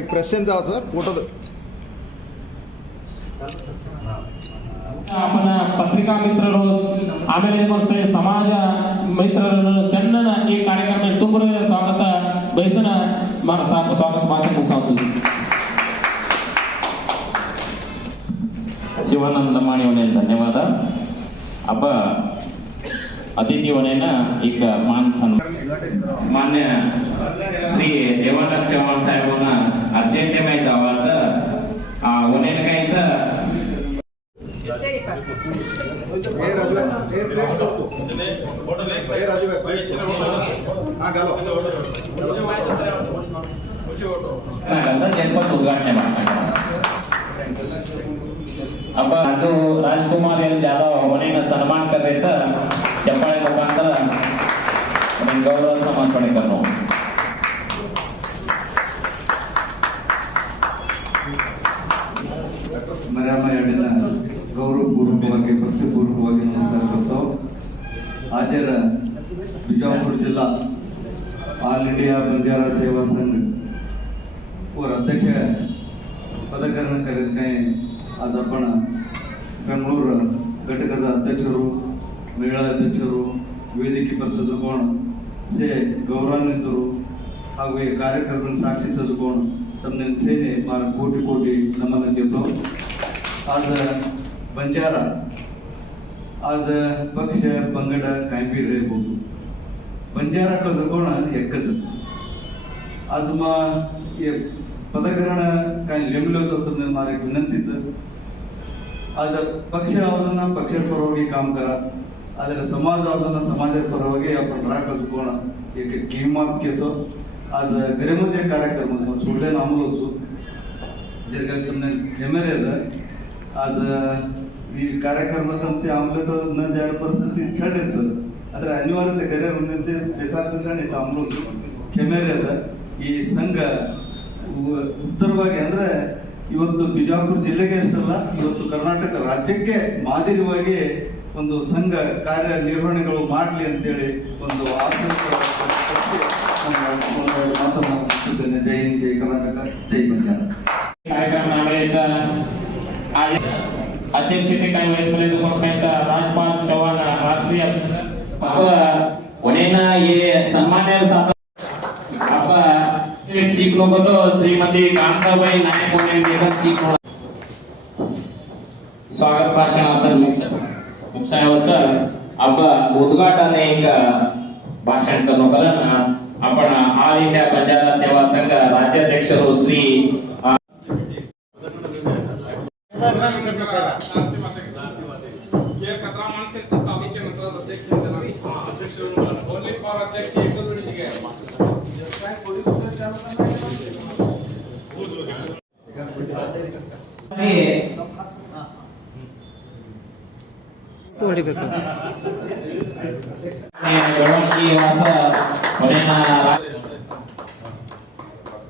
एक प्रेसिडेंट जायचं फोटो आपण पत्रिका मित्र आमेले समाज मित्र चंदन एक कार्यक्रम में तुम स्वागत बयसन मार स्वागत भाषण मुगिसावती शिवानंद माणी होने धन्यवाद अब अतिथि होने एक मान सन्मान मान्य श्री देवानंद चव्हाण साहेबांना अर्जंट आवाज होने जनपद उद्घाटने अब जो राजकुमार जाधव होने सन्मान करायचा चप्पाळे मुखांतर आणि गौरव समर्पणे करणं ಮರ್ಯಾಮಯ್ಯನ ಗೌರವಪೂರ್ವಕವಾಗಿ ಭಕ್ತಿಪೂರ್ವಕವಾಗಿ ನಮಸ್ಕಾರ करतो हाजर बिजापूर जिला ऑल इंडिया बंजारा सेवा संघ और अध्यक्ष पदकर्ण करीत आज आपण ಬೆಂಗಳೂರು ಘಟಕದ ಅಧ್ಯಕ್ಷರು ಮಹಿಳಾ ಅಧ್ಯಕ್ಷರು ವೇದಿಕೆ ಪರಿಸದುಕೊಂಡು ಸೇ ಗೌರವಾನ್ವಿತರು ಹಾಗೂ ಈ ಕಾರ್ಯಕ್ರಮವನ್ನು ಸಾಕ್ಷಿಸದುಕೊಂಡು तमने सेने मार कोटी कोटी नमन घेतो आज बंजारा आज पक्ष पंगड काय बी रेबोदू बंजारा कसं कोण एकच आज मग हे पदग्रहण काय लेमलोच होतं मारे विनंतीच आज पक्ष आवाजांना पक्षात परवानगी काम करा ಆದರೆ समाज आवाजांना समाजात परवानगी आपण राखत कोण एक किंमत घेतो आज गरमचे कार्यक्रम सोडले नामलोचू जर का तुमने कॅमेरे आज ಈ ಕಾರ್ಯಕ್ರಮ ತಮसे आमले तो न जाय परिस्थिती छडेल सर ಆದರೆ ಅನಿವಾರ್ಯತೆ ಗರೆ ಮುಂಚೆ ಬೇಸಾರ್ತಾನೆ ತಾಮ್ರೋಚು ಕॅमेरे ಈ ಸಂಘ ಉತ್ತರವಾಗಿ ಅಂದ್ರೆ ಇವತ್ತು ಬಿಜಾಪುರ ಜಿಲ್ಲೆಗೆ ಅಷ್ಟಲ್ಲ ಇವತ್ತು ಕರ್ನಾಟಕ ರಾಜ್ಯಕ್ಕೆ ಮಾದರಿಯಾಗಿ ಒಂದು ಸಂಘ ಕಾರ್ಯ ನಿರ್ವಹಣೆಗಳು ಮಾಡಲಿ ಅಂತ ಹೇಳಿ ಒಂದು ಆಸೆ मातृत्व जय हिंद जय कर्नाटक जय बंजारा कार्यक्रम अध्यक्षते काय वयस्कर कोणत्याचा राजपाल चव्हाण राष्ट्रीय होनेना ये सन्मान्य अब एक सीखलो तो श्रीमती कांताबाई नायक होने देखत सीखलो स्वागत भाषण आता मुक्सायावरचं अब उद्घाटन एक भाषण करनो कलन आपण ऑल इंडिया बंजारा सेवा संघ राज्याध्यक्षರು ಶ್ರೀ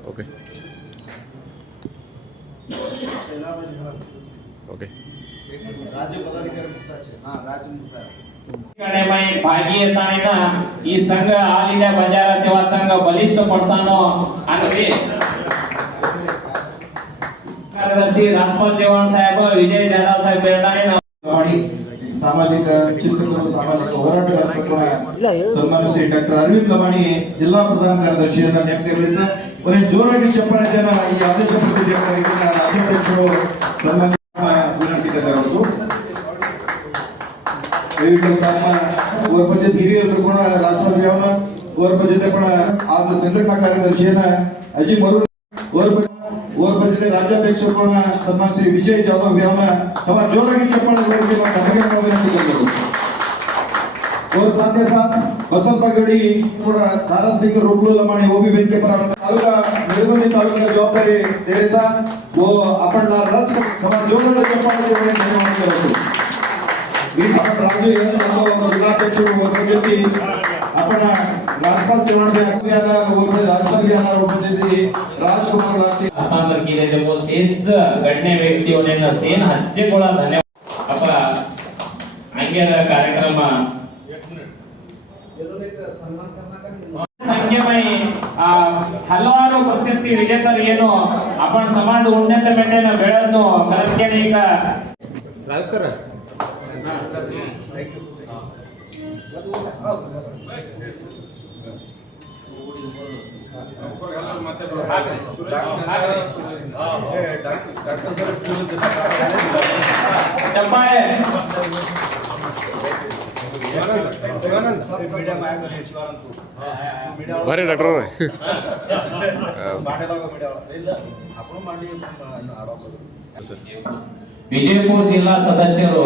ओके ओके राज्य पदाधिकारी हां राज्य ಭಾಗಿಯತಾನೇನ ಈ ಸಂಘ ಆಲ್ ಇಂಡಿಯಾ ಬಂಜಾರಾ ಸೇವಾ ಸಂಘ ಬಲಿಷ್ಠ ಪಡಿಸಾನೋ ಅಂದ್ರೆ ಕಾರ್ಯದರ್ಶಿ ರಾಜ್ಪಾಲ್ ಚವ್ಹಾಣ್ ಸಾಹೇಬ ವಿಜಯ್ ಜಾಧವ್ ಸಾಹೇಬ್ ಬೇಟಾನೆ ಮಾಡಿ ಸಾಮಾಜಿಕ ಚಿಂತಕರು ಸಾಮಾಜಿಕ ಹೋರಾಟಗಾರರು ಕೂಡ ಸನ್ಮಾನಿಸಿ ಡಾಕ್ಟರ್ ಅರವಿಂದ್ ಲಮಾಣಿ ಜಿಲ್ಲಾ ಪ್ರಧಾನ ಕಾರ್ಯದರ್ಶಿಯನ್ನ ನೇಮಕಗೊಳಿಸ ಅವರನ್ನು ಜೋರಾಗಿ ಚಪ್ಪಾಳೆ ಜನ ಈ ಆದೇಶ ಪ್ರತಿನಿಧಿಯಾಗಿ ರಾಜ್ಯಾಧ್ಯಕ್ಷರು ಸನ್ಮಾನ ವಿನಂತಿಗಳನ್ನು वरपचे हिरियर कोण राजपाल व्यावना वरपचे पण आज संघटना कार्यदर्शी अजय मरुण वरपचे राज्याध्यक्ष कोण सन्मान श्री विजय जाधव व्यावना हमारा जोरागी चप्पाळे विनंती करतो और साथ ही साथ बसंत पगड़ी थोड़ा तारा सिंह रोकलो लमाणी वो भी वेदिके पर तालुका निलगंदी तालुका जवाबदारी देरेचा वो आपण राज हमारा जोरागी चप्पाळे धन्यवाद करतो आपण राजू जिल्हाध्यक्षರು उपजेती आपण राजपाल चव्हाण यांना राजपाल यांना उपजेती राजकुमार हस्तांतर केले जो सेज घडणे व्यक्ती होने सेन हज्जे गोळा धन्यवाद आपला अंगेर कार्यक्रम भाग्यमय हलवाರು ಪ್ರಶಸ್ತಿ ವಿಜೇತರು ಏನು आपण समाज उन्नत ಮೆಟ್ಟನ ಬೆಳೆದ್ನು ಕರಕೇನೆ ಈಗ राज सर चंपाळे बरे डॉक्टर ವಿಜಯಪುರ ಜಿಲ್ಲಾ ಸದಸ್ಯರು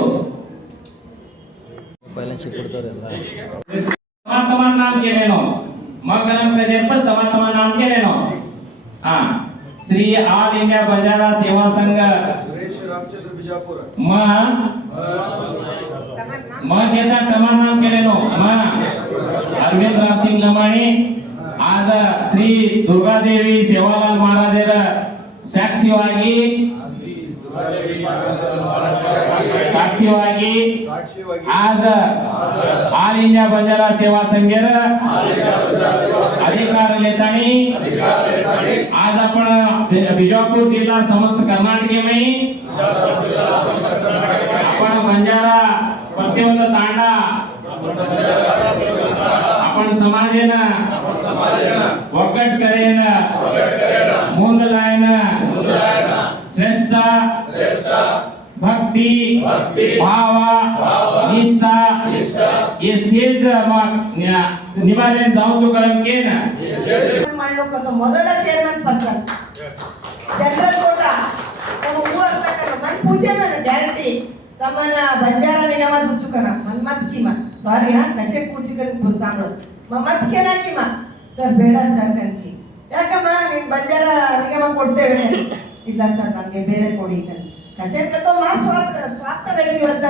teman-teman नाम केलेनो मग गणम प्रजेपल teman-teman नाम केलेनो हा श्री ऑल इंडिया बंजारा सेवा संघ सुरेश रामचंद्र बिजापूर मग येता teman नाम केलेनो अरविंद रामसिंग लमाणी आज श्री दुर्गादेवी सेवालाल महाराजರ ಸಾಕ್ಷಿಯಾಗಿ आज ऑल इंडिया बंजारा सेवा संघेर अधिकार लेतानी आज आपण बिजापूर जिल्हा समस्त कर्नाटकेमध्ये आपण बंजारा प्रत्येक तांडा आपण समाजेना ಒಗ್ಗಟ್ ಕರೆಯನ ಮುಂದಲಾಯನ श्रेष्ठ भक्ति भाव निष्ठा ये सेज निभाले जाऊन जो करम के ना ಮಾಡ್ಲಿಕ್ಕೆ ಮೊದಲ ಚೇರ್ಮನ್ ಪರ್ಸನ್ ಜನರಲ್ ಕೋಟ ನಮ್ಮ ಹೂ ಅಂತ ಕರ ಮನ್ ಪೂಜೆ ಮೇಲೆ ಡೈರೆಕ್ಟ್ಲಿ ತಮ್ಮನ ಬಂಜಾರ ನಿಗಮ ದುಚ್ಚುಕನ ಮನ್ ಮತ್ ಕಿಮ ಸಾರಿ ಹಾ ಕಶೆ ಕೂಚಿಕನ್ ಪುಸಾಂಗಳು ಮತ್ ಕೆನ ಕಿಮ ಸರ್ ಬೇಡ ಸರ್ ಕನ್ಕಿ ಯಾಕಮ್ಮ ನೀನ್ ಬಂಜಾರ ನಿಗಮ ಕೊಡ್ತೇವೆ ಇಲ್ಲ ಸರ್ ನನಗೆ ಬೇರೆ ಕೊಡಿ कशेत तो मां स्वार्थ व्यक्तिवत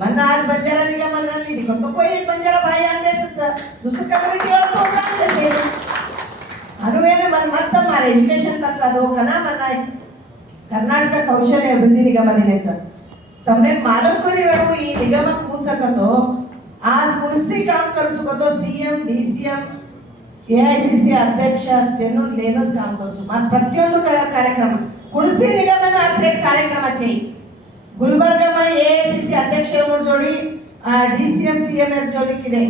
मन आज बंजारा निगम ನಲ್ಲಿ तो कोई बंजारा भाई अनबेसच दुसरी कम्युनिटी वाला तो अनबेसे अनुवेने मन मत मारे एजुकेशन तक ಅದು ಕನಾ मन कर्नाटक कौशल्य अभिवृद्धी निगम दिनेच तमने मालूम करी वेळू ಈ निगम ಕೂಚಕतो आज कुणसी काम करचुकतो सीएम डीसीएम एआईसीसी अध्यक्ष सेनु लेनस काम करचु मन ಪ್ರತಿಯೊಂದು ಕಾರ್ಯಕ್ರಮ कुणसी निगम आज एक कार्यक्रम गुलबर्गा में एआईसीसी अध्यक्ष जोड़ी डीसीएम सीएम जोड़ी किदे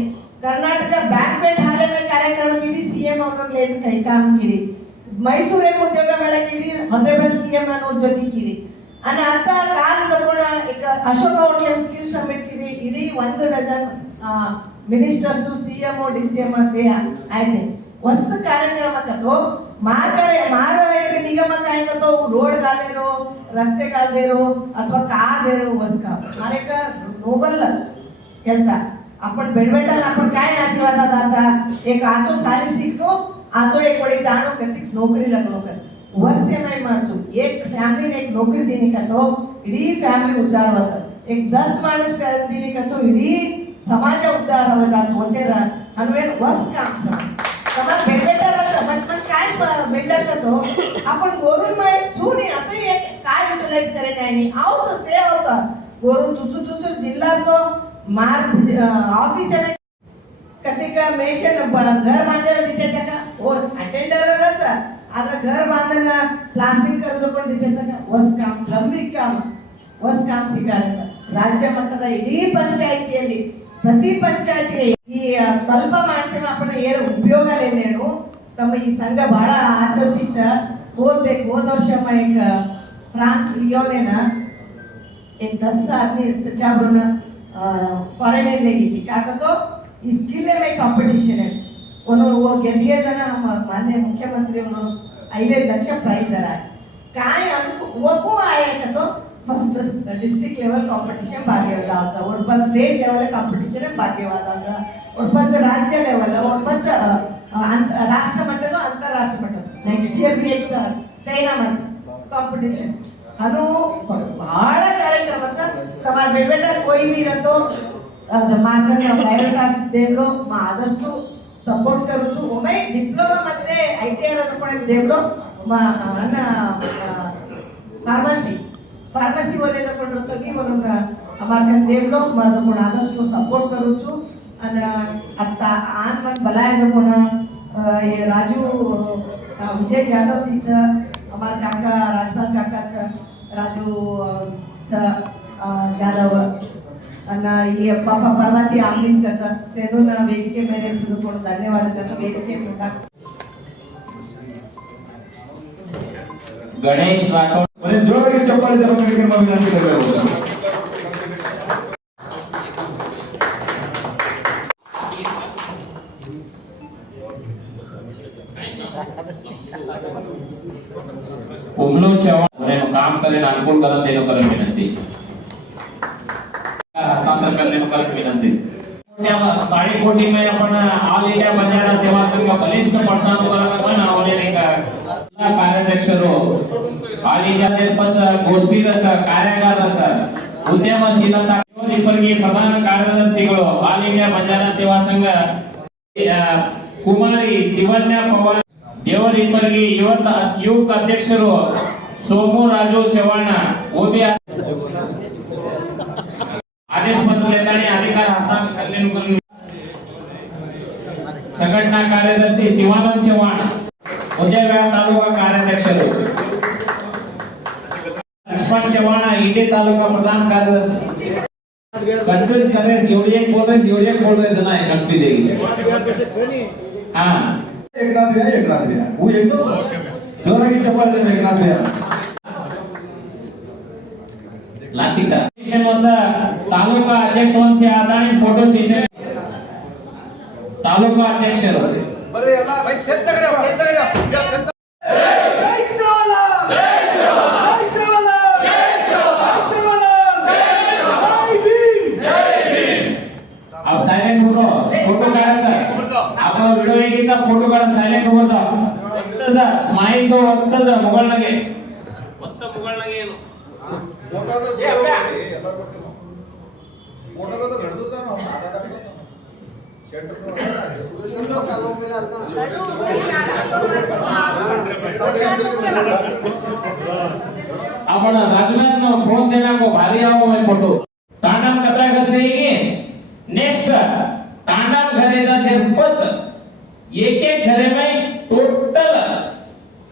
कर्नाटक बैंक्वेट हाल में कार्यक्रम की सीएम लेन कई काम की मैसूर उद्योग मेಳ की ऑनरेबल सीएम जोती की आणि आता काल जगोण एक अशोक होटल स्किल समिट की ED 1 dozen ministers CM DCM से आयते वस्त कार्यक्रम तो निगम काय तो रोड घालेरो रस्ते घालदेरो अथवा कार देरो वस्का मारे का नोबल ಕೆಲಸ आपण बेडबेटा आपण काय आशीर्वाद दाचा एक आजो साली शिको आजो एक बड़ी जानो कती नौकरी लगनो कर वस्य में माचू एक फैमिली ने एक नौकरी देने का तो इडी फैमिली उद्धार होता एक 10 माणस कर देने का तो इडी समाज उद्धार होता होते रहा हनवे वस काम छ तमा बेडबेटा पण काय बेजार का तो आपण गोरून मध्ये चुनी आता एक काय युटिलाइज करे नाही आवच से होता गोरू तुतु जिल्हा तो मार ऑफिस आहे कतिका मेशन घर बांधायला दिठायचा का ओ अटेंडरच आता घर बांधणं प्लास्टिंग कर्ज पण दिठायचा का वस काम लंबिक काम वस काम शिकायचं राज्य ಮಟ್ಟದ ಇಡೀ ಪಂಚಾಯಿತಿಯಲ್ಲಿ ಪ್ರತಿ ಪಂಚಾಯಿತಿಗೆ ಈ ಸ್ವಲ್ಪ ಮಾನಸಿಕ आपण ಏನು ಉಪಯೋಗಲೇನೇನು तम ಈ ಸಂಘ ಬಹಳ ಆಸಕ್ತಿತ ಹೋಗ್ಬೇಕು ಹೋದ ವರ್ಷ एक फ्रांस लियोने ना एक 10 आदमी चाबरून फॉरेन लेगी का तो ಈ स्किल में कंपटीशन है उन्होंने वो गेदिए जना माननीय मुख्यमंत्री उन्होंने 5 लाख प्राइज दरा काय अनको वो को आया का तो फर्स्ट डिस्ट्रिक्ट लेवल कंपटीशन भाग्यवाचा और पर स्टेट लेवल कंपटीशन भाग्यवाचा और पर राज्य लेवल और पर राष्ट्र मಟ್ಟದ अंतरराष्ट्रीय मಟ್ಟದ नेक्स्ट ईयर भी एक चाइना में कंपटीशन हनु बहಳ कार्यक्रमाचा तमार बेटा कोई भी रहतो मार्कन प्राइवेट आप देवलो मा आदಷ್ಟು सपोर्ट करूचु ओमे डिप्लोमा मध्ये आईटीआर पण देवलो मा अन्न फार्मसी मध्ये पण रहतो की म्हणून मार्कन देवलो माझं पण आदಷ್ಟು सपोर्ट करूचु आणि आता आन मन बलायचं पण हे राजू विजय जाधवजीचं, आम्हाला काका राजभान काकाचं, राजूचं ಜಾಧವ್ ಅನ್ನ ಈ ಪಾಪ ಪರ್ವತಿ ಆಗ್ಲಿಸ್ ಕಸ ಸೆನುನ ವೇದಿಕೆ ಮೇಲೆ ಸಿದುಕೊಂಡು ಧನ್ಯವಾದಗಳನ್ನು ವೇದಿಕೆ ಮುಂದಾಗ್ತ ಗಣೇಶ್ ರಾಠೋಡ್ ಮನೆ ಜೋರಾಗಿ ಚಪ್ಪಾಳೆ ಜರಬೇಕು ನಾವು ವಿನಂತಿ ಮಾಡಬೇಕು. उमलो चव्हाण काम करें अनुकूल कदम देने कर विनंती हस्तांतर करने पर विनंती ताळीकोटी में अपन ऑल इंडिया बंजारा सेवा संघ बलिष्ठ पडसाळकर होने ಕಾರ್ಯಾಧ್ಯಕ್ಷರು ಆಲ್ ಇಂಡಿಯಾ ಸರ್ಪಂಚ ಗೋಷ್ಠಿರಚ ಕಾರ್ಯಕಾರರಚ ಉದ್ಯಮಶೀಲತಾ ಇಬ್ಬರಿಗೆ ಪ್ರಧಾನ ಕಾರ್ಯದರ್ಶಿಗಳು ಆಲ್ ಇಂಡಿಯಾ ಬಂಜಾರಾ ಸೇವಾ ಸಂಘ ಕುಮಾರಿ ಶಿವನ್ಯ ಪವಾರ್ ದೇವರಿಬ್ಬರಿಗೆ ಯುವಕ ಅಧ್ಯಕ್ಷರು ಸೋಮು ರಾಜು ಚವ್ಹಾಣ ಓದಿ आदेश पत्र लेतानी अधिकार हस्तांतर करने संघटना कार्यदर्शी शिवानंद चव्हाण उदयवेळा तालुका कार्याध्यक्षರು लक्ष्मण चव्हाण इंडी तालुका प्रधान कार्यदर्शी कंफ्यूज कर रहे एवढी एक बोल रहे जण आहे कंफ्यूज देगी हां एकनाथ भैया वो एकदम जोरागी चप्पाळे दे एकनाथ भैया लातिका सेशनचा तालुका अध्यक्ष वंशी आदानी फोटो सेशन तालुका अध्यक्ष बरे ಎಲ್ಲ भाई सेट कर अब सायलेंट हो फोटो काढायचा आपण व्हिडिओ एकीचा फोटो काढून सायलेंट हो जा स्माइल तो वक्त जा मोबाईल लगे वक्त मोबाईल लगे आपण राजमार्ग फोन देना को भारी आओ मैं फोटो तांडव कतरा घर जाएगी नेक्स्ट तांडव घरे जा सरपंच एक घरे में टोटल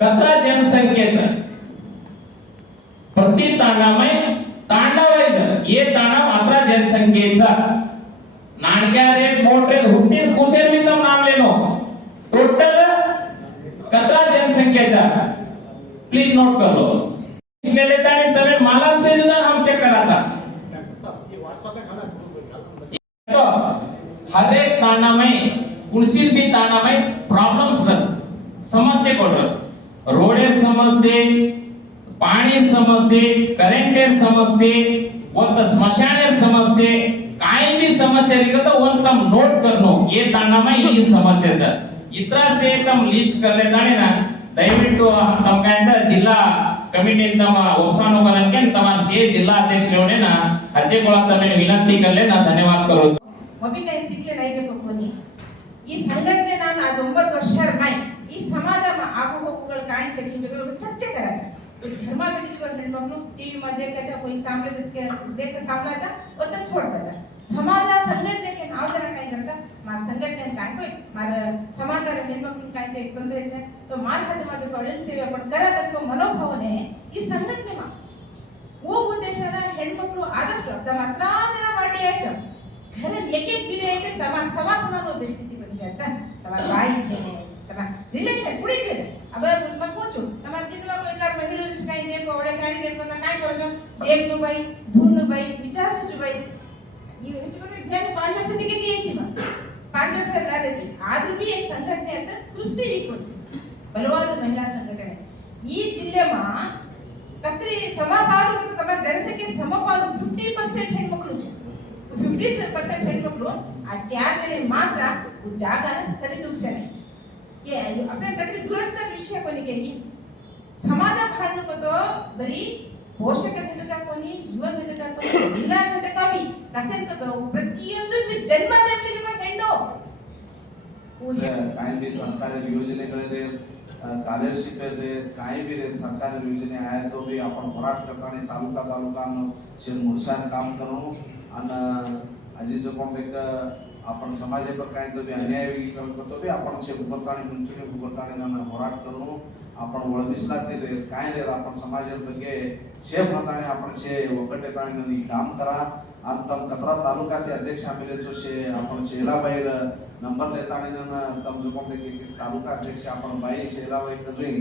कतरा जनसंख्येचं प्रति तांडा में तांडवायचं ये तांडव 11 जनसंख्येचा नाणक्या रेट मोठ रेट हुट्टीन कुसेर मी तम नाम लेनो टोटल कतरा जनसंख्येचा प्लीज नोट कर लो ले लेता नहीं तबे मालम से जुदा हम चेक कराचा तो हर एक तांडा में कुणसील भी तांडा में प्रॉब्लम्स रच समस्या कोडरच रोडेर समस्या पाणी समस्या करेंटेर समस्या वंत स्मशानेर समस्या काही भी समस्या रिगत वंतम नोट करनो ये तांडा में ಈ ಸಮಸ್ಯೆದ ಇತರ से तम लिस्ट कर लेताने ना ದಯವಿಟ್ಟು ತಮ್ಮ ಕಾಯಂತ ಜಿಲ್ಲಾ कमिटी तम उपसानो करन के तमार से जिल्हा अध्यक्ष होने ना हज्जे कोळा तमे विनंती करले ना धन्यवाद करो मबी काही शिकले नाही जे कोणी ಈ ಸಂಘಟನೆ ನಾನು आज 9 ವರ್ಷ नाही ಈ ಸಮಾಜ ಆಗು ಹೋಗುಗಳು काय चेकिंग जगह सच्चे करायचं कुछ घर में बैठी जो हेल्मेट टीवी में देख के कोई सामने देख के सामलाचा और तो छोड़ देचा समाज संघटने के नाव जरा काय करता मार संघटने काय कोई मार समाज रे हेल्मेट काय ते ತೊಂದರೆ છે सो मार हाते माझे कळण सेवे आपण करत मनोभावने ಈ ಸಂಘಟನೆ ಮಾಡ್ತೀವಿ वो उद्देशाने ಹೆಣ್ಮಕ್ಳು ಆದಷ್ಟು ತಮ್ಮ ತ್ರಾಜನ ಮಾಡಿ ಯಾಚ घर एक एक गिरे एक तमा सवासमान परिस्थिति बनी जाता तमा भाई के तमा रिलेशन पुढे गेले अब मग पूछू तमार जिनवा कोई कार महिला रिश काही देखो ओडे कैंडिडेट को काय करो छो देखनु भाई धुनु भाई विचार सुचु भाई ये उचकोने ज्ञान 5 वर्ष दिके दिए की 5 वर्ष लारे आद्ರೂ भी एक संघटನೆ ಅಂತ ಸೃಷ್ಟಿ ಕೊಡ್ತಿ ಬಲವಾದ ಮಹಿಳಾ ಸಂಘಟನೆ ಈ ಜಿಲ್ಲೆಮಾ ಕತ್ರಿ ಸಮಪಾಲು ಮತ್ತು ತಮ್ಮ ಜನಸಂಖ್ಯೆ ಸಮಪಾಲು 50% ಹೆಣ್ಮಕ್ಳು છે 50% ಹೆಣ್ಮಕ್ಳು ಆ 4 ಜನ ಮಾತ್ರ ಜಾಗನ ಸರಿದೂಗಿಸ್ತಾರೆ ये आपल्या कधी दुरंत विषय कोणी केली समाज भांडणं तो बरी पोषक घटक कोणी युवा घटक कोणी महिला घटकावी कसेल तो ಪ್ರತಿಯೊಂದು ಜನ್ಮದಲ್ಲಿ ಜನ ಹೆಣ್ಣು काही भी सरकारी योजनेकडे स्कॉलरशिप रे काही भी रे सरकारी योजने आहे तो भी आपण होराट करताना तालुका शेन मुडसान काम करू आणि आजी जो कोण एक आपण समाजापर काय तो बी अन्याय करतो बी आपण शे उभरताने ಮುಂಚೂಣಿ उभरताने ನನ್ನ ಹೋರಾಟ करू आपण ಒಳಬಿಸಲಾತಿರಿ काय रे आपण समाजाच्या ಬಗ್ಗೆ ಶೇ होताने आपण शे ಒಕ್ಕಟ್ಟೆತಾನೆ ನನ್ನ ಈ काम करा आणि तम कतरा तालुकाचे अध्यक्ष आम्ही जो शे आपण शेलाबाई नंबर लेताने ನನ್ನ तम जो कोण तालुका अध्यक्ष आपण बाई शेलाबाई कजूई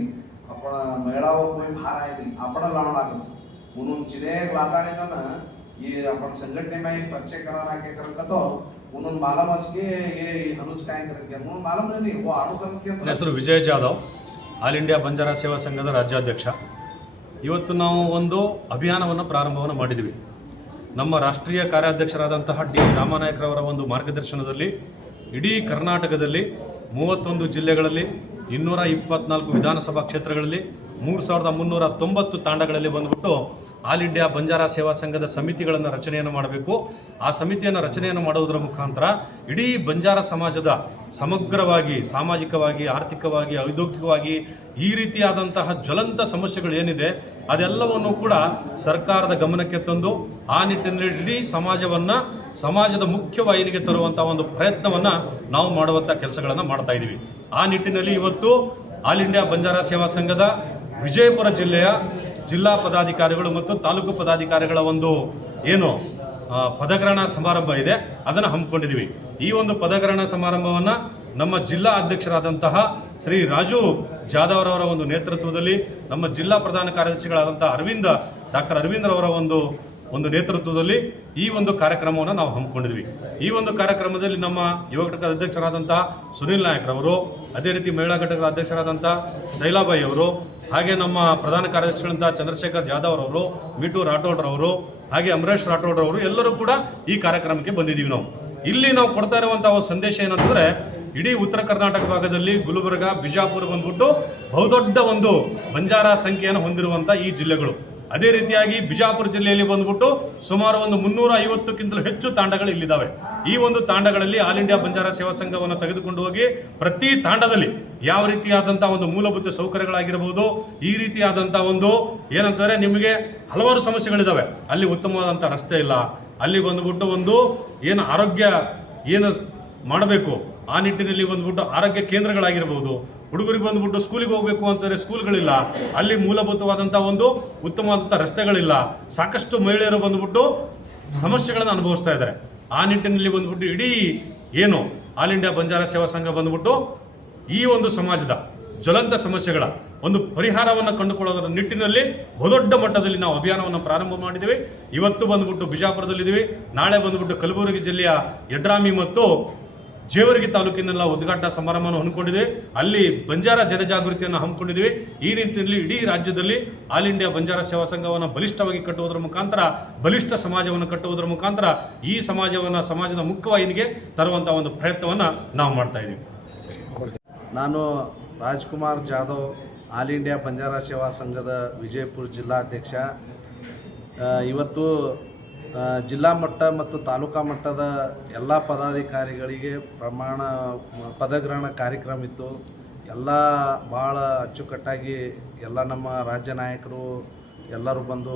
आपण मेळावा कोई भार आहे आपण लावून लागस म्हणून चिरेग लाताने ना ये आपण संघटने में परिचय कराना के करतो म्हणून मालूमच ये अनुज काय करते म्हणून मालूम नहीं वो अनुक्रम के ನನ್ನ ಹೆಸರು ವಿಜಯ್ ಜಾಧವ್ ಆಲ್ ಇಂಡಿಯಾ ಬಂಜಾರಾ ಸೇವಾ ಸಂಘದ ರಾಜ್ಯಾಧ್ಯಕ್ಷ. ಇವತ್ತು ನಾವು ಒಂದು ಅಭಿಯಾನವನ್ನು ಪ್ರಾರಂಭವನ್ನು ಮಾಡಿದ್ದೀವಿ. ನಮ್ಮ ರಾಷ್ಟ್ರೀಯ ಕಾರ್ಯಾಧ್ಯಕ್ಷರಾದಂತಹ ಡಿ ರಾಮನಾಯಕರವರ ಒಂದು ಮಾರ್ಗದರ್ಶನದಲ್ಲಿ ಇಡೀ ಕರ್ನಾಟಕದಲ್ಲಿ 31 ಜಿಲ್ಲೆಗಳಲ್ಲಿ 224 ವಿಧಾನಸಭಾ ಕ್ಷೇತ್ರಗಳಲ್ಲಿ 3390 ತಾಂಡಗಳಲ್ಲಿ ಬಂದುಬಿಟ್ಟು ಆಲ್ ಇಂಡಿಯಾ ಬಂಜಾರಾ ಸೇವಾ ಸಂಘದ ಸಮಿತಿಗಳನ್ನು ರಚನೆಯನ್ನು ಮಾಡಬೇಕು. ಆ ಸಮಿತಿಯನ್ನು ರಚನೆಯನ್ನು ಮಾಡುವುದರ ಮುಖಾಂತರ ಇಡೀ ಬಂಜಾರ ಸಮಾಜದ ಸಮಗ್ರವಾಗಿ ಸಾಮಾಜಿಕವಾಗಿ ಆರ್ಥಿಕವಾಗಿ ಔದ್ಯೋಗಿಕವಾಗಿ ಈ ರೀತಿಯಾದಂತಹ ಜ್ವಲಂತ ಸಮಸ್ಯೆಗಳು ಏನಿದೆ ಅದೆಲ್ಲವನ್ನು ಕೂಡ ಸರ್ಕಾರದ ಗಮನಕ್ಕೆ ತಂದು ಆ ನಿಟ್ಟಿನಲ್ಲಿ ಇಡೀ ಸಮಾಜದ ಮುಖ್ಯವಾಹಿನಿಗೆ ತರುವಂಥ ಒಂದು ಪ್ರಯತ್ನವನ್ನು ನಾವು ಮಾಡುವಂಥ ಕೆಲಸಗಳನ್ನು ಮಾಡ್ತಾ ಇದ್ದೀವಿ. ಆ ನಿಟ್ಟಿನಲ್ಲಿ ಇವತ್ತು ಆಲ್ ಇಂಡಿಯಾ ಬಂಜಾರಾ ಸೇವಾ ಸಂಘದ ವಿಜಯಪುರ ಜಿಲ್ಲೆಯ ಜಿಲ್ಲಾ ಪದಾಧಿಕಾರಿಗಳು ಮತ್ತು ತಾಲೂಕು ಪದಾಧಿಕಾರಿಗಳ ಒಂದು ಏನು ಪದಗ್ರಹಣ ಸಮಾರಂಭ ಇದೆ ಅದನ್ನು ಹಮ್ಮಿಕೊಂಡಿದ್ದೀವಿ. ಈ ಒಂದು ಪದಗ್ರಹಣ ಸಮಾರಂಭವನ್ನು ನಮ್ಮ ಜಿಲ್ಲಾ ಅಧ್ಯಕ್ಷರಾದಂತಹ ಶ್ರೀ ರಾಜು ಜಾಧವ್ ಅವರ ಒಂದು ನೇತೃತ್ವದಲ್ಲಿ ನಮ್ಮ ಜಿಲ್ಲಾ ಪ್ರಧಾನ ಕಾರ್ಯದರ್ಶಿಗಳಾದಂತಹ ಡಾಕ್ಟರ್ ಅರವಿಂದ್ರವರ ಒಂದು ನೇತೃತ್ವದಲ್ಲಿ ಈ ಒಂದು ಕಾರ್ಯಕ್ರಮವನ್ನು ನಾವು ಹಮ್ಮಿಕೊಂಡಿದ್ವಿ. ಈ ಒಂದು ಕಾರ್ಯಕ್ರಮದಲ್ಲಿ ನಮ್ಮ ಯುವ ಘಟಕದ ಅಧ್ಯಕ್ಷರಾದಂತಹ ಸುನಿಲ್ ನಾಯಕ್ರವರು, ಅದೇ ರೀತಿ ಮಹಿಳಾ ಘಟಕದ ಅಧ್ಯಕ್ಷರಾದಂತಹ ಶೈಲಾಬಾಯಿ ಅವರು, ಹಾಗೆ ನಮ್ಮ ಪ್ರಧಾನ ಕಾರ್ಯದರ್ಶಿಗಳಂತ ಚಂದ್ರಶೇಖರ್ ಜಾಧವ್ ಅವರು, ಮೀಟು ರಾಠೋಡ್ರವರು, ಹಾಗೆ ಅಮರೇಶ್ ರಾಠೋಡ್ರವರು ಎಲ್ಲರೂ ಕೂಡ ಈ ಕಾರ್ಯಕ್ರಮಕ್ಕೆ ಬಂದಿದ್ದೀವಿ. ಇಲ್ಲಿ ನಾವು ಕೊಡ್ತಾ ಇರುವಂತಹ ಸಂದೇಶ ಏನಂತಂದ್ರೆ ಇಡೀ ಉತ್ತರ ಕರ್ನಾಟಕ ಭಾಗದಲ್ಲಿ ಗುಲ್ಬರ್ಗ, ಬಿಜಾಪುರ ಬಂದ್ಬಿಟ್ಟು ಬಹುದೊಡ್ಡ ಒಂದು ಬಂಜಾರಾ ಸಂಖ್ಯೆಯನ್ನು ಹೊಂದಿರುವಂಥ ಈ ಜಿಲ್ಲೆಗಳು. ಅದೇ ರೀತಿಯಾಗಿ ಬಿಜಾಪುರ ಜಿಲ್ಲೆಯಲ್ಲಿ ಬಂದ್ಬಿಟ್ಟು ಸುಮಾರು ಒಂದು 350ಕ್ಕಿಂತಲೂ ಹೆಚ್ಚು ತಾಂಡಗಳು ಇಲ್ಲಿದ್ದಾವೆ. ಈ ಒಂದು ತಾಂಡಗಳಲ್ಲಿ ಆಲ್ ಇಂಡಿಯಾ ಬಂಜಾರಾ ಸೇವಾ ಸಂಘವನ್ನು ತೆಗೆದುಕೊಂಡು ಹೋಗಿ ಪ್ರತಿ ತಾಂಡದಲ್ಲಿ ಯಾವ ರೀತಿಯಾದಂಥ ಒಂದು ಮೂಲಭೂತ ಸೌಕರ್ಯಗಳಾಗಿರಬಹುದು, ಈ ರೀತಿಯಾದಂಥ ಒಂದು ಏನಂತಾರೆ ನಿಮಗೆ ಹಲವಾರು ಸಮಸ್ಯೆಗಳಿದ್ದಾವೆ. ಅಲ್ಲಿ ಉತ್ತಮವಾದಂಥ ರಸ್ತೆ ಇಲ್ಲ, ಅಲ್ಲಿ ಬಂದ್ಬಿಟ್ಟು ಒಂದು ಏನು ಆರೋಗ್ಯ ಏನು ಮಾಡಬೇಕು ಆ ನಿಟ್ಟಿನಲ್ಲಿ ಬಂದ್ಬಿಟ್ಟು ಆರೋಗ್ಯ ಕೇಂದ್ರಗಳಾಗಿರ್ಬೋದು, ಹುಡುಗರಿಗೆ ಬಂದ್ಬಿಟ್ಟು ಸ್ಕೂಲಿಗೆ ಹೋಗಬೇಕು ಅಂತಂದರೆ ಸ್ಕೂಲ್ಗಳಿಲ್ಲ, ಅಲ್ಲಿ ಮೂಲಭೂತವಾದಂಥ ಒಂದು ಉತ್ತಮವಾದಂಥ ರಸ್ತೆಗಳಿಲ್ಲ, ಸಾಕಷ್ಟು ಮಹಿಳೆಯರು ಬಂದ್ಬಿಟ್ಟು ಸಮಸ್ಯೆಗಳನ್ನು ಅನುಭವಿಸ್ತಾ ಇದ್ದಾರೆ. ಆ ನಿಟ್ಟಿನಲ್ಲಿ ಬಂದ್ಬಿಟ್ಟು ಇಡೀ ಏನು ಆಲ್ ಇಂಡಿಯಾ ಬಂಜಾರಾ ಸೇವಾ ಸಂಘ ಬಂದ್ಬಿಟ್ಟು ಈ ಒಂದು ಸಮಾಜದ ಜ್ವಲಂತ ಸಮಸ್ಯೆಗಳ ಒಂದು ಪರಿಹಾರವನ್ನು ಕಂಡುಕೊಳ್ಳೋದರ ನಿಟ್ಟಿನಲ್ಲಿ ಬಹುದೊಡ್ಡ ಮಟ್ಟದಲ್ಲಿ ನಾವು ಅಭಿಯಾನವನ್ನು ಪ್ರಾರಂಭ ಮಾಡಿದ್ದೀವಿ. ಇವತ್ತು ಬಂದ್ಬಿಟ್ಟು ಬಿಜಾಪುರದಲ್ಲಿದ್ದೀವಿ, ನಾಳೆ ಬಂದ್ಬಿಟ್ಟು ಕಲಬುರಗಿ ಜಿಲ್ಲೆಯ ಯಡ್ರಾಮಿ ಮತ್ತು ಜೇವರ್ಗಿ ತಾಲೂಕಿನೆಲ್ಲ ಉದ್ಘಾಟನಾ ಸಮಾರಂಭವನ್ನು ಹಮ್ಮಿಕೊಂಡಿದ್ದೀವಿ. ಅಲ್ಲಿ ಬಂಜಾರಾ ಜನಜಾಗೃತಿಯನ್ನು ಹಮ್ಮಿಕೊಂಡಿದ್ದೀವಿ. ಈ ನಿಟ್ಟಿನಲ್ಲಿ ಇಡೀ ರಾಜ್ಯದಲ್ಲಿ ಆಲ್ ಇಂಡಿಯಾ ಬಂಜಾರಾ ಸೇವಾ ಸಂಘವನ್ನು ಬಲಿಷ್ಠವಾಗಿ ಕಟ್ಟುವುದರ ಮುಖಾಂತರ, ಬಲಿಷ್ಠ ಸಮಾಜವನ್ನು ಕಟ್ಟುವುದರ ಮುಖಾಂತರ ಈ ಸಮಾಜದ ಮುಖ್ಯವಾಹಿನಿಗೆ ತರುವಂಥ ಒಂದು ಪ್ರಯತ್ನವನ್ನು ನಾವು ಮಾಡ್ತಾ ಇದ್ದೀವಿ. ನಾನು ರಾಜ್ಕುಮಾರ್ ಜಾಧವ್, ಆಲ್ ಇಂಡಿಯಾ ಬಂಜಾರಾ ಸೇವಾ ಸಂಘದ ವಿಜಯಪುರ ಜಿಲ್ಲಾಧ್ಯಕ್ಷ. ಇವತ್ತು ಜಿಲ್ಲಾ ಮಟ್ಟ ಮತ್ತು ತಾಲೂಕಾ ಮಟ್ಟದ ಎಲ್ಲ ಪದಾಧಿಕಾರಿಗಳಿಗೆ ಪದಗ್ರಹಣ ಕಾರ್ಯಕ್ರಮ ಇತ್ತು. ಎಲ್ಲ ಭಾಳ ಅಚ್ಚುಕಟ್ಟಾಗಿ ಎಲ್ಲ ನಮ್ಮ ರಾಜ್ಯ ನಾಯಕರು ಎಲ್ಲರೂ ಬಂದು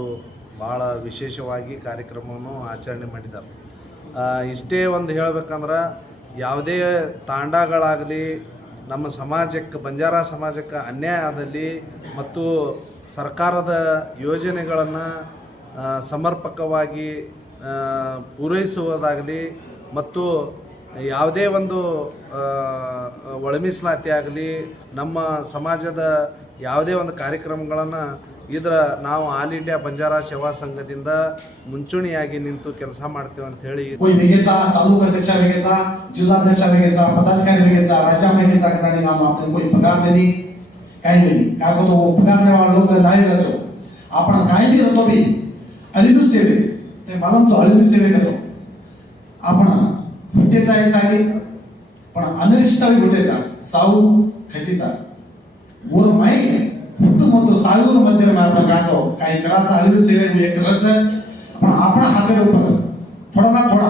ಭಾಳ ವಿಶೇಷವಾಗಿ ಕಾರ್ಯಕ್ರಮವನ್ನು ಆಚರಣೆ ಮಾಡಿದ್ದಾರೆ. ಇಷ್ಟೇ ಒಂದು ಹೇಳಬೇಕಂದ್ರೆ ಯಾವುದೇ ತಾಂಡಗಳಾಗಲಿ ನಮ್ಮ ಸಮಾಜಕ್ಕೆ ಬಂಜಾರಾ ಸಮಾಜಕ್ಕೆ ಅನ್ಯಾಯ ಆದಲ್ಲಿ ಮತ್ತು ಸರ್ಕಾರದ ಯೋಜನೆಗಳನ್ನು ಸಮರ್ಪಕವಾಗಿ ಪೂರೈಸುವುದಾಗಲಿ ಮತ್ತು ಯಾವುದೇ ಒಂದು ಒಳಮೀಸಲಾತಿ ಆಗಲಿ ನಮ್ಮ ಸಮಾಜದ ಯಾವುದೇ ಒಂದು ಕಾರ್ಯಕ್ರಮಗಳನ್ನು ನಾವು ಆಲ್ ಇಂಡಿಯಾ ಬಂಜಾರಾ ಸೇವಾ संघದಿಂದ ಮುಂಚೂಣಿಯಾಗಿ ನಿಂತು ಕೆಲಸ ಮಾಡ್ತೇವೆ ಅಂತ ಹೇಳಿ कोई वेगेचा तालुका अध्यक्ष वेगेचा जिल्हाध्यक्ष वेगेचा पदाधिकारी वेगेचा राज्य वेगेचा कदाणी नाम आपने कोई पगार देनी काही नाही काय होतो पगार देवा लोक नाही रचो आपण काही बी होतो बी अलिलू सेवे ते मालम तो अलिलू सेवे करतो आपण हुटेचा एक सारी पण अनिष्ट हुटेचा साऊ खचिता वर माई ಹುಟ್ಟು ಮತ್ತು ಸಾವಿರ ಮಧ್ಯೆ आपण गातो काही करायचं आलेलो सेवे एक करायचं पण आपण हाते उपर थोडा ना थोडा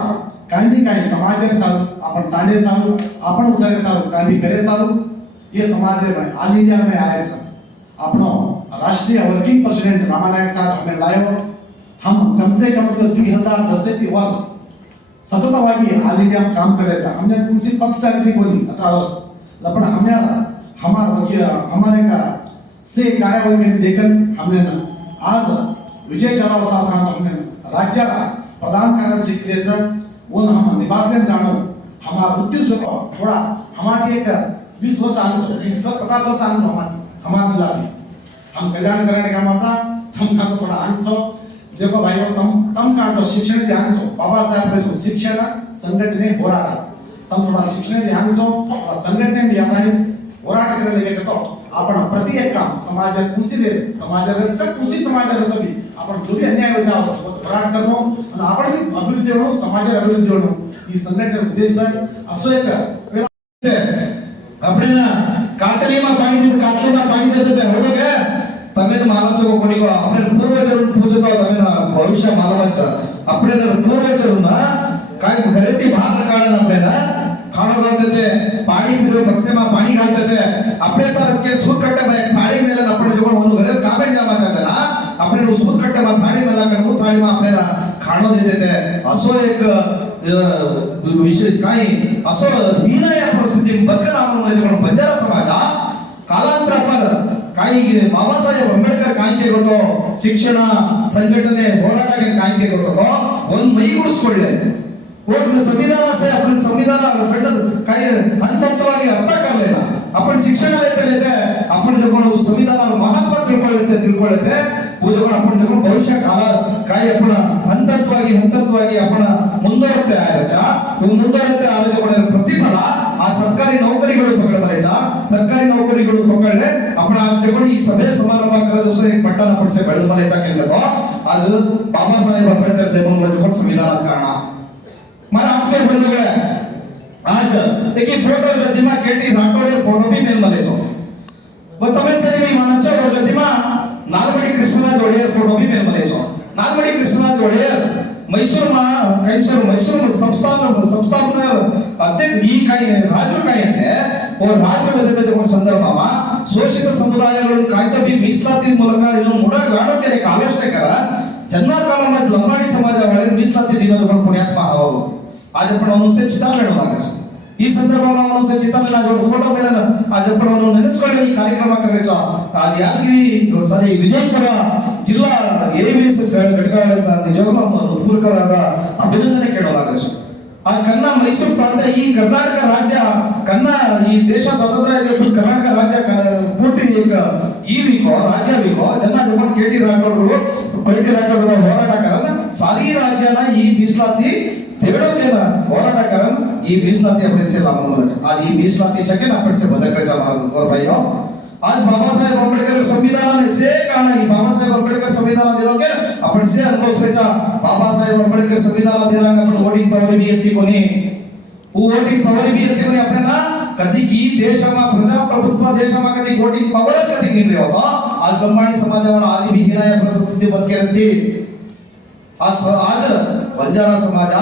काही काही समाजाने सारू आपण तांडे सारू आपण उतारे सारू काही करे सारू ये समाज में ऑल इंडिया में आए सर अपनो राष्ट्रीय वर्किंग प्रेसिडेंट रामानायक साहब हमें लायो हम कम से कम 2010 से 31 सततವಾಗಿ ऑल इंडिया में काम करायचा. हमने कुछ पक्ष चालती बोली 18 वर्ष लपन हमने हमारे वकील हमारे का से कार्यवाही के देखन हमने ना आज विजय चलाव साहब का हमने राज्याला प्रधान कार्यालय शिकल्याचं वन हम निभासले जाणो हमारा उद्देश होता थोडा हमारी एक 20 वर्ष आंचो 20-50 वर्ष आंचो हमारा जिल्हा हम कल्याण करणे कामाचा थम खातो थोडा आंचो देखो भाई तम का तो शिक्षण ध्यानचो बाबासाहेब शिक्षण संघटने होराಟ तम थोडा शिक्षण ध्यानचो थोडा संघटने ध्यानाने होराಟ करायला गेलो आपण प्रति एक काम समाज कुसी बे समाज सब कुसी समाज होतो भी आपण जो भी अन्याय होता होराट करनो आणि आपण भी अभिवृद्धी होणो समाज अभिवृद्धी होणो ही संघटने उद्देश आहे असो एक आपल्याला काचलीમાં પાણી દીધું કાચલીમાં પાણી દેતો તે હોતો કે તમે તો માનવ છો કોની કો આપણે પૂર્વજોને પૂછતો તમે ભવિષ્ય માનવच આપણે પૂર્વજોના काय घराती बाहेर काढून आपल्याला खाणं घालते ते पाणी पिलो बक्सेમાં पाणी घालते ते आपले सारच के सूरकट्टे में थाळी मेला आपण जेवण होऊन घरे कामे जामाचा ना आपण सूरकट्टे में थाळी मेला करू थाळी में आपल्याला खाणं देते ते असो एक विषय काही असो हीन या परिस्थिती बदकन आपण जेवण बंजारा समाज कालांतरापर काही बाबासाहेब आंबेडकर काय केलं होतं शिक्षण संघटने होराटाने काय केलं होतं ಒಂದು ಮೈಗೂಡಿಸಿಕೊಳ್ಳೆ ಒಂದು ಸಂವಿಧಾನ से आपण संविधान सಣ್ಣ काही ಹಂತವಾಗಿ ಅರ್ಥ करलेला आपण शिक्षणाला येते आपण जेव्हा संविधानाला महत्त्व ತಿಳ್ಕೊಳ್ಳುತ್ತೆ जेव्हा आपण जेव्हा भविष्य काल काय आपण ಹಂತವಾಗಿ आपण ಮುಂದುವರಿತಾ ಆಯ್ತಾ ಮುಂದುವರಿತಾ ಆಲೋಚನೆ ಪ್ರತಿಫಲ ಆ ಸರ್ಕಾರಿ ನೌಕರಿಗಳು पकडवायचा सरकारी नोकरीಗಳು पकडले आपण आज जेव्हा ही सभे समारंभ करायचो एक पट्टा पडसे ಬೆಳೆದಮलेचा केलतो आज बाबासाहेब आंबेडकर देवमूಲ जेव्हा संविधानाचा कारणा मारा आपले बंधुगळे आज एक फोटो जतिमा केटी राठोडे फोटो भी मेल मलेचो व तमिळ सरी मी मानचो जतिमा नालमडी कृष्णराज ಒಡೆಯರ್ फोटो भी मेल मलेचो नालमडी कृष्णराज ಒಡೆಯರ್ मैसूर संस्थापना अध्यक्ष ही काही राजू काय ಅಂತೆ ಓ ರಾಜು ವೇದದ ಸಂದರ್ಭમાં ಶೋಷಿತ ಸಮುದಾಯಗಳನ್ನು ಕಾಯ್ತಾ ಬಿ ಮೀಸಲಾತಿ ಮೂಲಕ ಇದನ್ನು ಮುಡಗಾಡೋಕೆ ಆಲೋಚನೆ ಕರ जन्ना कालमा लंबाडी समाजावाले मीಸಲಾತಿ ದಿನಗಳು ಪುಣ್ಯಾತ್ಮ ಹವು आज आपण उनसे चितार लेणं लागायचं ಈ ಸಂದರ್ಭમાં उनसे चितार लेणं जो फोटो मिळाला आज आपण ನೆನೆಸ್ಕೊಳ್ಳಿ ಈ ಕಾರ್ಯಕ್ರಮ करायचा आज यादगिरी ಸಾರಿ ವಿಜಯಪುರ ಜಿಲ್ಲಾ ಎವಿಎಸ್ ಘಟಕಗಳಿಂದ ನಿಜವಾಗ್ಲೂ ಉತ್ಪೂರ್ವಕವಾದ ಅಭಿನಂದನೆ ಕೇಳಲಾಗಬೇಕು आज कन्ना मैसूर प्रांत ಈ ಕರ್ನಾಟಕ ರಾಜ್ಯ ಕನ್ನಾ ಈ ದೇಶ ಸ್ವತಂತ್ರ ಆಗಿ ಕರ್ನಾಟಕ ರಾಜ್ಯ ಪೂರ್ತಿ एक ಈ ವಿಕೋ ರಾಜ್ಯ ವಿಕೋ ಜನ ಜನ ಕೆಟಿ ರಾಠೋಡ್ರು ಹೋರಾಟಗಾರನ ಸಾರಿ ರಾಜ್ಯನ ಈ ಮೀಸಲಾತಿ तेवढं होराटगारन ಈ ಮೀಸಲಾತಿ अपने लाभ आज ಈ ಮೀಸಲಾತಿ चके अपने से बदकरेचा मार्ग कोर भाइयों आज बाबासाहेब आंबेडकर संविधान से कारण ही बाबासाहेब आंबेडकर संविधान दिलो के आपण से अनुभवचा बाबासाहेब आंबेडकर संविधान दिला आपण वोटिंग पावर भी येते कोणी वोटिंग पावर भी येते कोणी आपल्याला कधी की देशामा प्रजाप्रभुत्व देशामा कधी वोटिंग पावरच कधी निघले होता आज लंबाडी समाजावर आज भी हिनाय परिस्थिती बदकेरती आज ಬಂಜಾರಾ ಸಮಾಜ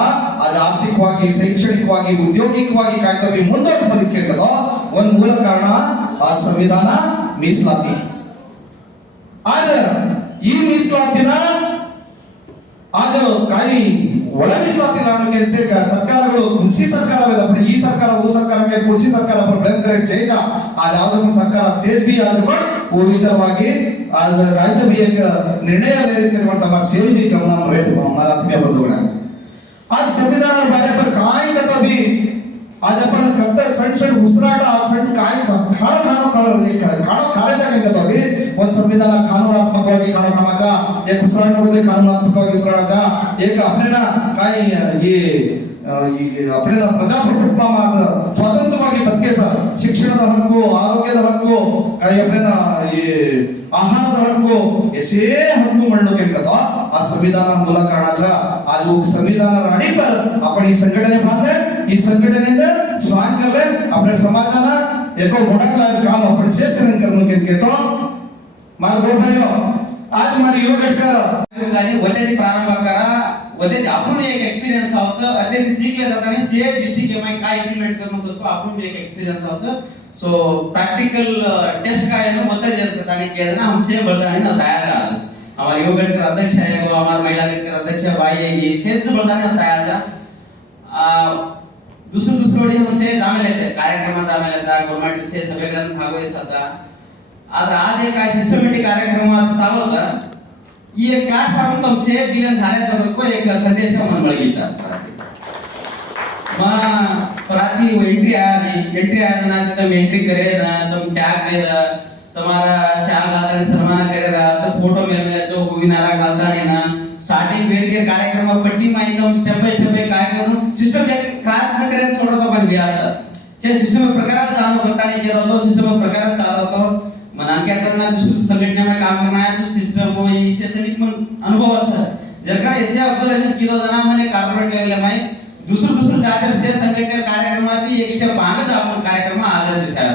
आज ಆರ್ಥಿಕವಾಗಿ ಶೈಕ್ಷಣಿಕವಾಗಿ ಉದ್ಯೋಗಿಕವಾಗಿ ಕಾಯ್ತವಿ ಮುಂದುವರೆದ ಪರಿಸ್ಥಿತಿಗೆ ಒಂದು ಮೂಲ ಕಾರಣ ಆ ಸಂವಿಧಾನ ಮೀಸಲಾತಿ आज ಈ ಮೀಸಲಾತಿನ आज काही ಒಳ ಮೀಸಲಾತಿ लावण्याचे से सरकारಗಳು कृषी सरकारवे आपण ಈ सरकार वो सरकार के कृषी सरकार पर ब्लेम करे जायचा आज आज पण सरकार सेज भी आज पण वो विचारವಾಗಿ आज कायतो भी एक निर्णय लेण्याचे तमार सेज भी गमन रहेतो हमारा आत्मीय बंधुगण आज संविधान बारे पर काय कथा भी आज आपण कत्त सण उसराट आज सण काय खाणो खाण्याचा काय कथा भी पण संविधान कानूनात्मकವಾಗಿ खाणो खामाचा एक उसराट मध्ये कानूनात्मकವಾಗಿ उसराटाचा एक आपल्याला काय हे आपल्याला ಪ್ರಜಾಪ್ರಭುತ್ವವಾದ ಸ್ವತಂತ್ರವಾಗಿ ಬದುಕೇಸ ಶಿಕ್ಷಣದ ಹಕ್ಕು ಆರೋಗ್ಯದ ಹಕ್ಕು काही आपल्याला आहाराದ हक्को ऐसे हक्को म्हणणं केलं का आज संविधान मूल कारणाचा आज संविधान राणी पर आपण ही संघटने भागले ही संघटनेने स्वान करले आपल्या समाजाला एको मोठा काम आपण शेषन करून केलं मार्ग भाइयों आज मारी युवकटकर आणि वतेची प्रारंभ करा वतेची आपण एक एक्सपिरियन्स आहोत अध्येची शिकले जाताना सीए डिस्ट्रिक्ट एमआय काय इम्प्लिमेंट करून बसतो आपण भी एक एक्सपिरियन्स आहोत सो प्रैक्टिकल टेस्ट का है ना मतलब जैसे बताने के ना हमसे बताने ना तैयार था हमारे युवा गण का अध्यक्ष है वो हमारे महिला गण का अध्यक्ष भाई है ये सेज बताने ना तैयार था दुसरे म्हणजे जामेल येते कार्यक्रमात जामेलाचा गव्हर्नमेंटचे सगळ्यांना भागवायचा आದ್ರೆ आज एक काय सिस्टमॅटिक कार्यक्रम चालवचा ಈ ಪ್ಲಾಟ್ಫಾರ್ಮ್ ತಮ್ಸೆ ದಿನ ಧಾರೆ ಜಗಕ್ಕೋ एक संदेश मन मळगीचा राती एंट्री आया ना तम एंट्री करे ना तम टॅग दे तुम्हारा शाल घालताना सन्मान करे तर फोटो मेलमेलाचो हूविनारा घालताना ना स्टार्टिंग वेगळे कार्यक्रम पट्टी माहिती हम स्टेप बाय स्टेप काय करू सिस्टम क्लास करे सोडतो पण बिहार चे सिस्टम प्रकारात जाणं करताना केलं होतं सिस्टम प्रकारात चालवतो मनांक्या त्यांना दुसऱ्या संघटनेमध्ये काम करणार आहे तो सिस्टम इसेचा पण अनुभव असा जर का एसी ऑब्झर्वेशन केलं जाणार म्हणजे कॉर्पोरेट लेवलला माहिती दुसरं जातर से संघटनेच्या कार्यक्रमात एक स्टेप मागच आपण कार्यक्रम आदर दिसायला